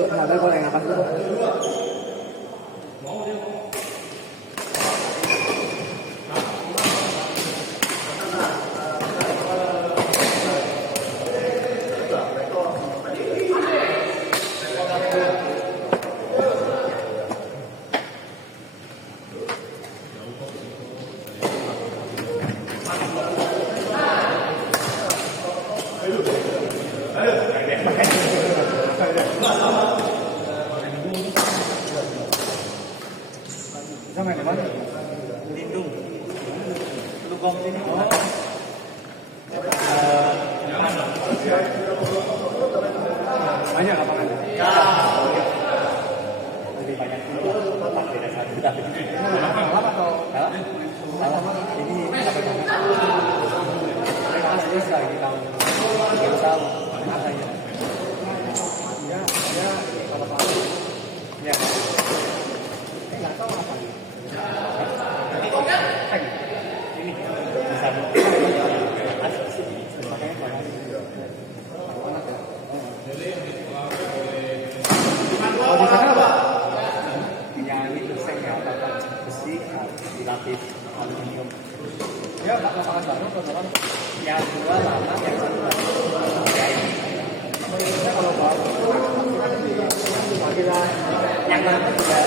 dulu, sampai boleh ngapas dulu. Bisa main di mana? Lindung. Lubang sini. Banyak lapangannya. Ya. Lebih banyak itu tempat beda satu. Sudah begitu. Malam atau? Malam. Ini sampai mana? Mereka serius lagi tahun. 3 tahun. Katanya. Ya, kalau paling. Ya. Nggak tahu apa ini. Ini bisa yang itu sengnya besi dilapis aluminium. Ya, tak pasangan baru teman-teman. Yang dua lama, yang satu lagi. Kalau baru, yang lama juga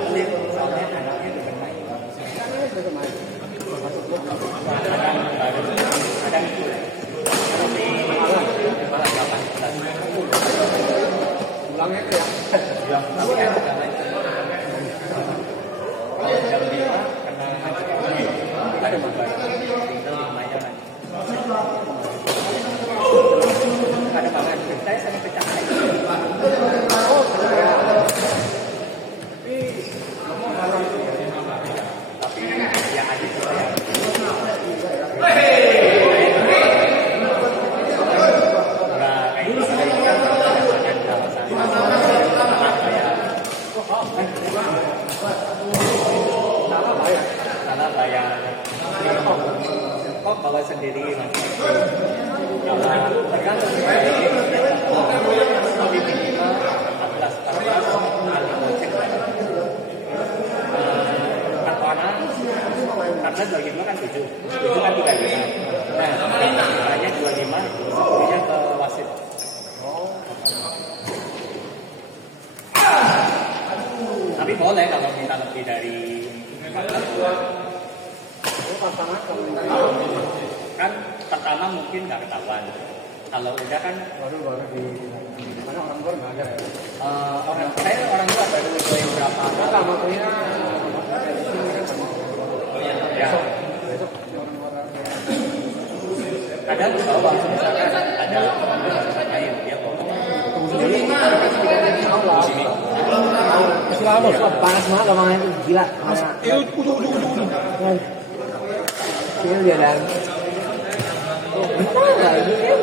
beli soalnya anaknya udah bermain. Ada pulangnya ke yang tapi kan jam 5 kena ada mobile tinggal 5 jam ada banget saya sangat pecah tapi ya adik saya salah bayar kok bawa sendiri mas kalau tergantung lebih minimal 14 kali ngecek karena 25 kan 7 kan 35 nah hanya 25 10-nya ke wasit. Tapi boleh kalau minta lebih dari 14. Kan pertama mungkin nggak ketahuan. Kalau udah kan baru di mana orang tua nggak ada ya? Orang tua baru join berapa kali? Makanya ya. Kadang bawa misalkan ada lain dia bawa. Selamat, panas banget lapangan itu gila. Sini dia dan.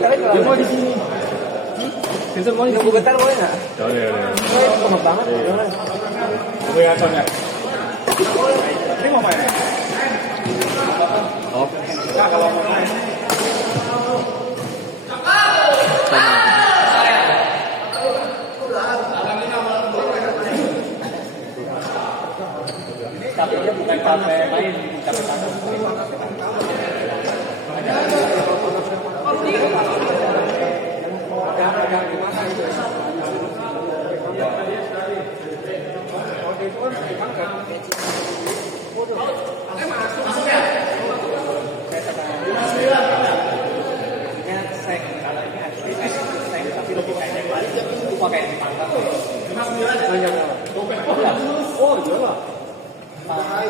Dia mau di sini. Bisa mau nunggu bentar boleh nggak? Boleh. Lama banget. Gue acaranya. Ini mau main? Oh. Nah kalau mau main. Tapi dia bukan sampai main, sampai tangan.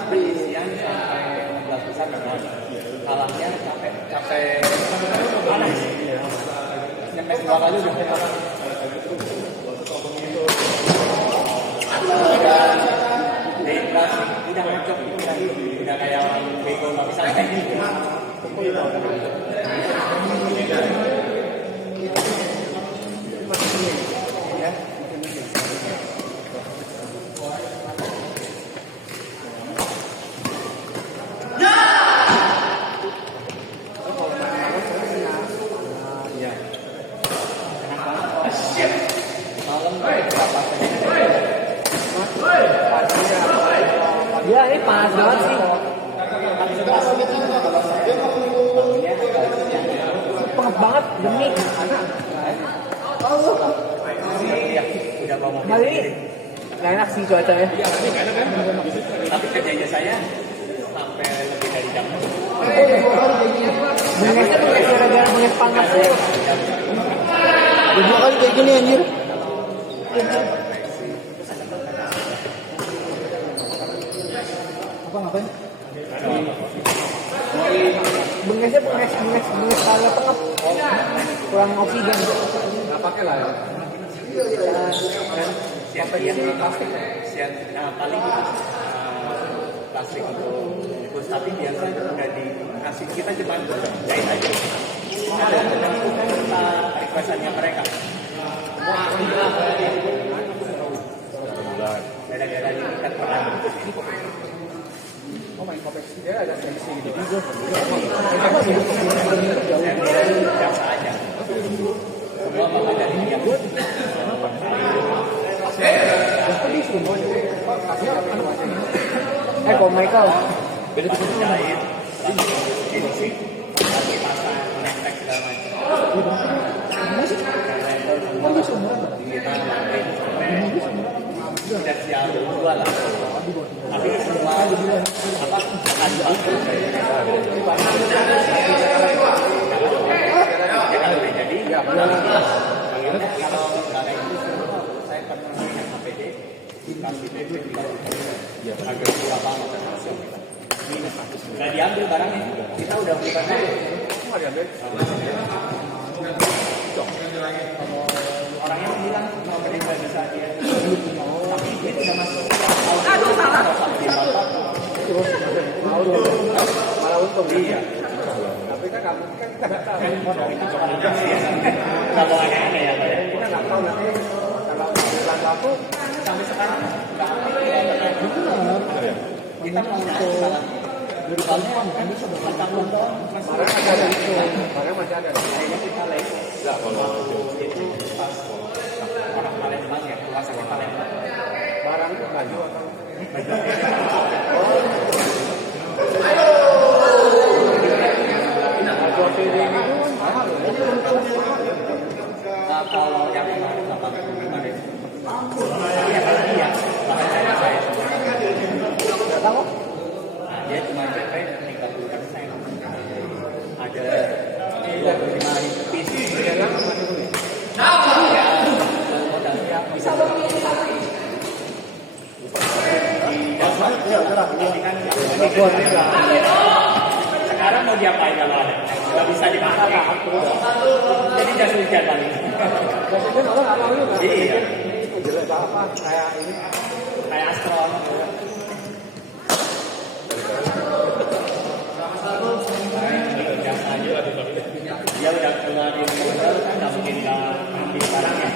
Penyisian sampai 16 besar kenal. Kalamnya capek panas. Nyampe 2 kali udah panas. Udah ngocok udah kayak bego nggak bisa kayak gitu. banget demi udah mau kali ini nggak enak sih cuacanya. tapi kerjanya saya sampai lebih dari jam Bengesnya gara-gara benges panas ya. Udah 2 kali kayak gini anjir. Apa ngapain? Bengesnya benges kagak pengap. Kurang oksigen. nggak pakai lah ya. Nah, paling plastik untuk bungkus tapi biasa udah dikasih kita cuma jahit aja. Ada dan itu kan kita requestannya mereka. Gara-gara ini kan pernah main kopek dia ada seksi gitu. biasa aja. Semua apa dari dia. Kok Michael Beda tuh jahit, ini sih, lagi pasang netek segala macam. Kita nanti sudah siap dua lah. Tapi semua apa akan bagus. Jadi kalau misalnya itu saya pernah punya APD kasih DP agak dua banget minus nggak diambil barangnya kita udah beli barang nggak diambil orangnya bilang mau beli nggak bisa dia tapi dia tidak masuk aduh salah Malah untung. iya Tapi kan kamu kan kita nggak tahu. itu komunikasi ya kalau aneh-aneh ya Pak ya Kita nggak tahu nanti kalau bulan laku sampai sekarang nggak kita mau soalnya kami sudah bertahun tahun barang masih ada itu. Barang masih ada. kayaknya kita lagi nggak kalau itu pas orang Palembang ya keluar sama Palembang Barang itu baju atau kalau yang kemarin 85 ribu iya kalau dia bahkan saya nggak tahu. dia cuma DP 30%. Ada 25.000 piece. Modalnya bisa sekarang mau diapain kalau ada? Nggak bisa dipakai. Jadi jas hujan paling. Maksudnya orang nggak tahu juga. Iya. Jelek apa kayak ini. Kayak astron. Dia udah keluarin modal kan nggak mungkin nggak ambil barangnya.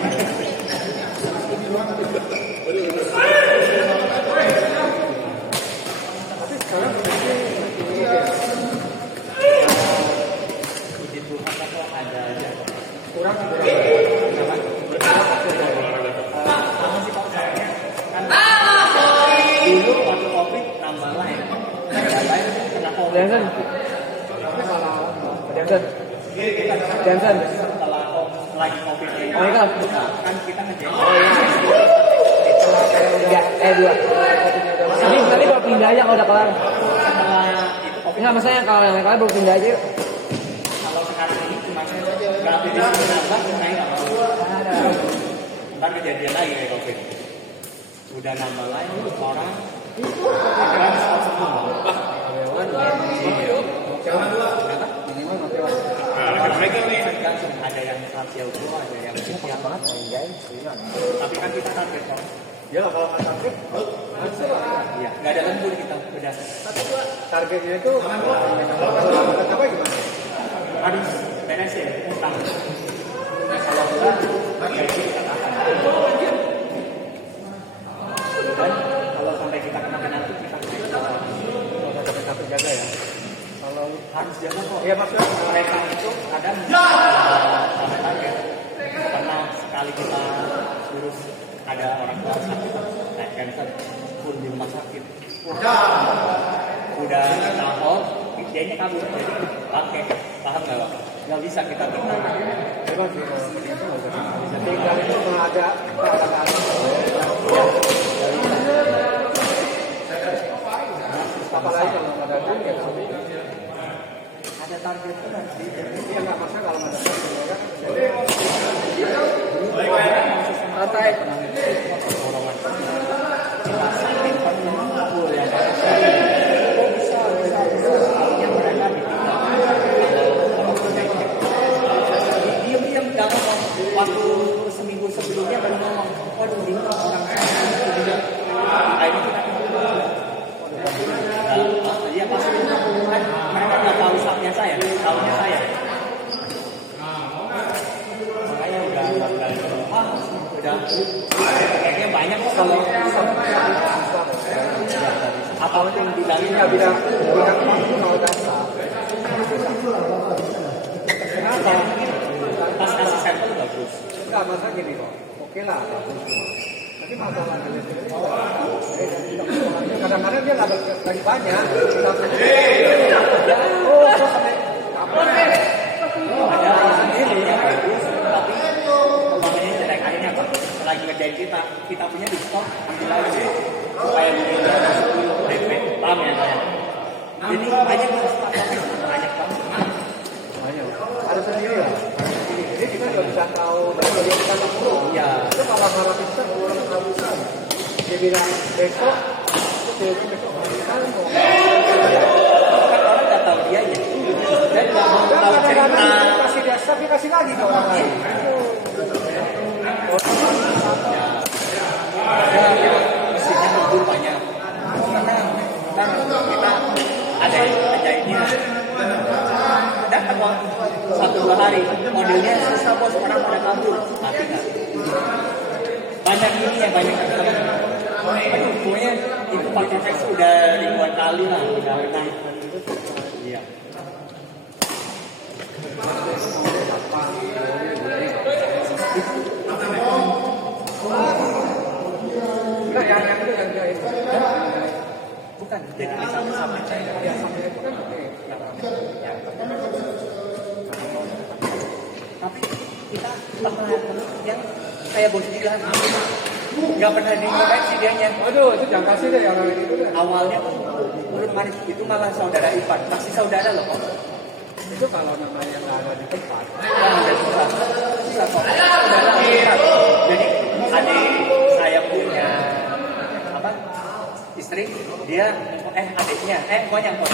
Tapi sekarang Puji Tuhan kok ada aja. kurang Sama sih Pak sayangnya kan dulu waktu COVID tambah lain. Yang lain kena COVID. Johnson, tapi malah Johnson, Johnson. Setelah lagi COVID ini Oh, itu. kan kita ngejek. Ya, dua. Nanti baru pindah aja kalau udah kelar. Setelah itu COVID Enggak, maksudnya kalau yang lain baru pindah aja. Yuk. kalau sekarang ini cuma gratis nambah saya nggak mau. Ntar kejadian lagi kayak COVID. Udah nambah lagi orang akhirnya stop semua. minimal masih Tergantung ada yang partial dulu, ada yang partial banget. Tapi kan kita target kok. ya kalau nggak target Iya, nggak ada lembur kita udah targetnya itu apa gimana? harus beresin utang. Kalau enggak, gaji kita tahan. Dan kalau sampai kita kena penalti kita Tapi jaga ya. kalau harus jaga kok. Iya maksudnya Mereka itu kadang sampai target. Pernah sekali kita urus ada orang tua sakit, cancer, pun di rumah sakit. Udah tahun dia ini kabur, jadi pakai, paham nggak Pak? Nggak bisa kita tinggal. Coba sih kalau itu nggak bisa tinggal itu nggak ada apalagi kalau nggak ada target Ada target tuh nanti. iya nggak masalah kalau nggak ada target kan Santai. Dorongan. Kita sakit kan mengumpul ya. Oh bisa. Yang mereka diam-diam nggak ngomong. Waktu seminggu sebelumnya baru ngomong. Waduh ini orang akhirnya kita iya pasti mereka nggak tahu saknya saya, tahunya saya. Makanya udah kayaknya banyak kok kalau apa yang dibilangin nggak bilang waktu mau dasar kenapa? Pas kasih sampel bagus. nggak masalah gini kok oke lah bagus tapi masalahnya kadang-kadang dia nggak lagi banyak Ada sendiri yang bagus, tapi umpamanya jelek akhirnya apa? Lagi ngerjain kita punya di stok ambil lagi supaya duitnya masuk DP, paham ya saya? Jadi banyak banyak banget. harus sendiri lah jadi kita nggak bisa tahu dari kita tahu Iya. itu kalau harap kita orang nggak bisa dia bilang besok itu besok kan mau Kan orang nggak tahu dia ya, dan nggak mau tahu cerita. kasih dia tapi kasih lagi ke orang lain Mesinnya ngumpul banyak. Tenang, kita ada ini. Datang satu dua hari, modelnya susah bos, orang pada kabur, mati nggak? Banyak ini ya, banyak yang aduh, pokoknya itu pakai teks udah ribuan kali lah, udah naik. Iya. enggak yang itu yang dia itu Bukan, jadi sampai saya. yang sampai itu kan oke Tapi kita pernah yang kayak bos bilang, nggak pernah diintervensi dianya. waduh itu jangan kasih deh orang itu deh Awalnya tuh menurut Manis itu malah saudara ipar, masih saudara loh kok. itu kalau namanya nggak ada di tempat Udah susah kok. Saudara ipar. Jadi adik saya punya apa istri, dia adiknya pokoknya kok.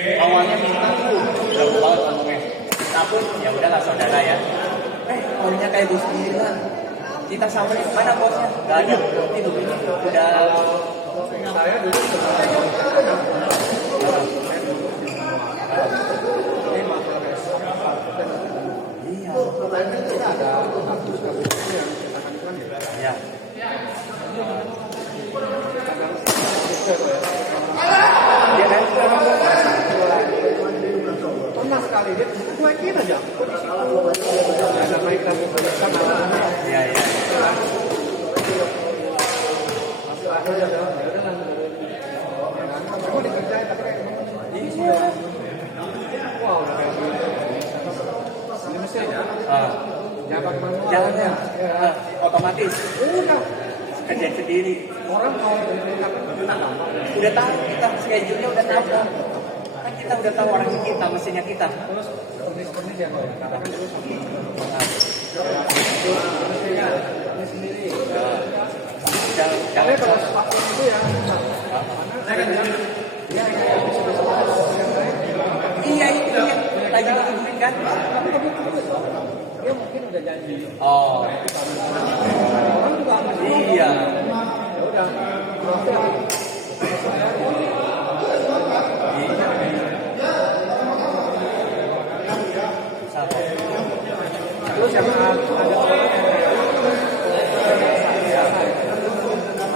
Awalnya minta tuh, jauh banget ngomongnya. Kita pun ya udahlah saudara ya. Maunya kayak bos bilang. Kita sampai mana bosnya? Gak ada. Itu udah. saya dulu ini masalah Iya. kita ada kasus-kasus yang kita akan kan ya Ya. dia kan pernah sekali dia cuekin aja ada baik lagi sama Iya. akhirnya ya udah aku dikerjain tapi kayak ini sudah wow udah kayak ini mesti jangan manual Jangan ya. Otomatis udah kerjain sendiri. orang mau diperintahkan kita lama Udah tahu kita schedule-nya udah tahu. Kan kita udah tahu orangnya kita, mesinnya kita. terus seperti dia mau katakan terus ini sendiri Jangan tapi kalau jangan. waktu itu ya karena ya Iya itu ya. Lagi ditungguin kan? tapi dia mungkin udah janji Oh. orang juga Iya. ya udah terus yang ada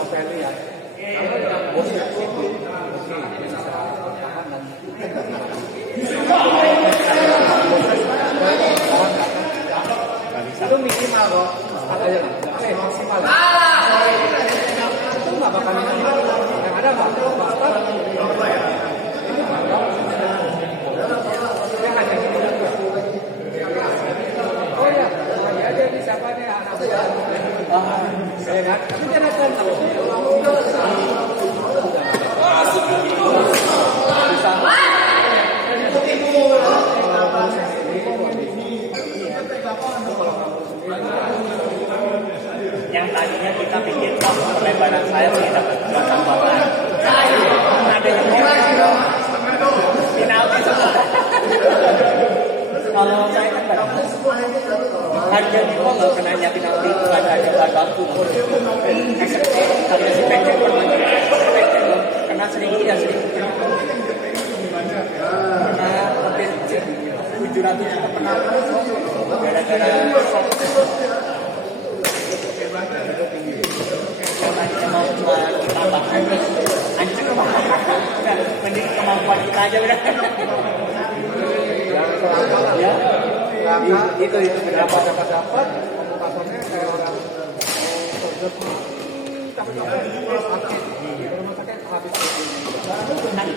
Feli ya bos ya oke bisa tahan dan itu minimal kok ada aja maksimal itu nggak bakal minimal yang ada nggak Ya kan? Tapi dia datang kalau yang tadinya kita bikin perlebaran saya sih dapat 2 tambahan. Ada yang penalti semua. Kalau saya kan harga di kalau kenanya penalti itu ada waktu. Kalau si pendek kena sedikit ya sedikit. Kena hampir 700 juta penalti gara-gara tadinya mau cuma tambahkan hancur mending kemampuan kita aja udah ya itu berapa dapat pembukaannya kayak orang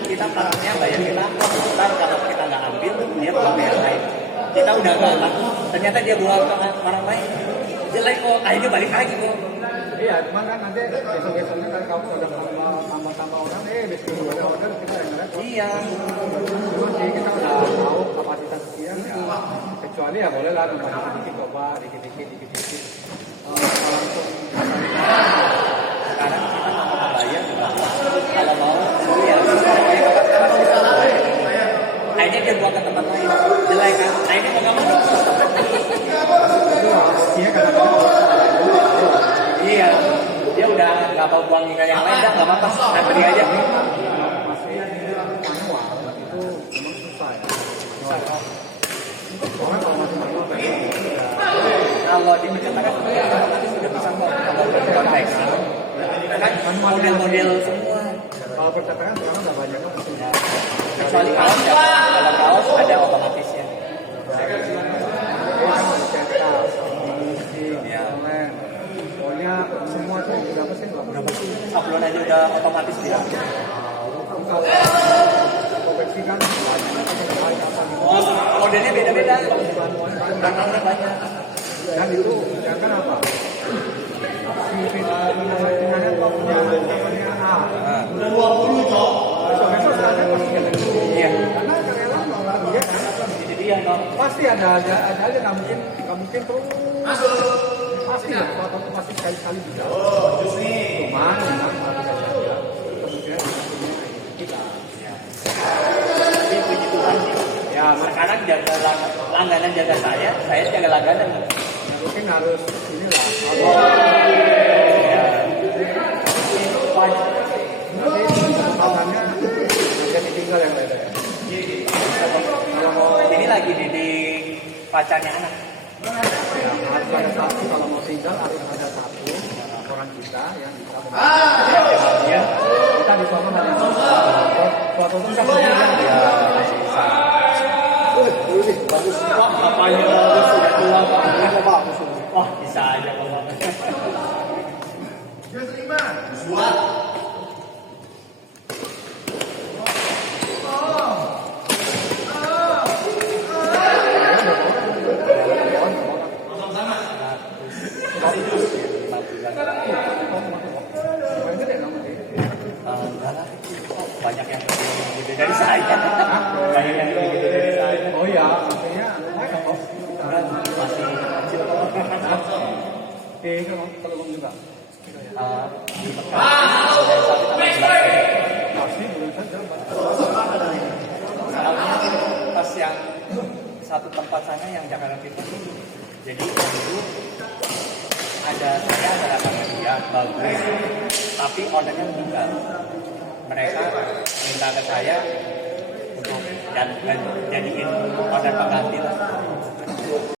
kita takutnya bayar kita ntar kalau kita nggak ambil dia bawa yang lain kita udah nggak ternyata dia bawa ke orang lain jelek kok akhirnya balik lagi kok. Iya, cuman kan nanti besok-besoknya kan kamu udah tambah orang, besok ada order kita yang ngeliat. Iya. Cuman sih kita udah tahu kapasitas sekian, ya. Kecuali ya boleh lah tambah dikit-dikit coba, dikit-dikit. Kalau langsung sekarang kita mau bayar kalau mau ya akhirnya dia buat ke tempat lain jelek kan akhirnya mau nggak mau iya dia udah nggak mau buang ke yang lain dah nggak apa-apa saya beli aja masih manual itu memang susah ya. Orang kalau masih manual kalau di percetakan nanti sudah bisa kok kalau konteks kan model-model semua kalau percetakan sekarang udah banyak kan mesinnya. kecuali kaos ya kalau kaos ada otomatisnya pokoknya semua tuh berapa sih? sablon aja udah otomatis dia konveksi kan modelnya beda-beda tantangannya banyak dan itu kan apa? Si finalnya kok punya namanya A 20 cok besok-besok ada pasti iya karena karyawan dia jadi dia no pasti ada aja nggak mungkin terus pasti ya suatu itu pasti sekali-sekali bisa cuman kemungkinan kita tapi puji Tuhan ya sekarang jaga langganan jaga saya jaga langganan mungkin harus inilah nanti nanti tinggal yang beda ya. Kalau mau ini lagi didik pacarnya anak ya, harus ada satu kalau mau tinggal harus ada satu orang kita yang bisa ya kita di sana ada suatu itu bisa berjalan ya bisa. Bagus wah apanya bagus sudah tua pak bagus wah bisa aja kalau banyak yang lebih gede dari saya banyak yang lebih gede dari saya Oh ya, artinya masih kecil di Telkom juga. di Pasti belum saja. pas yang satu tempat sana yang Jakarta Timur jadi dulu ada saya ada lapangan dia bagus tapi ordernya meninggal mereka minta ke saya untuk jadiin order pengganti lah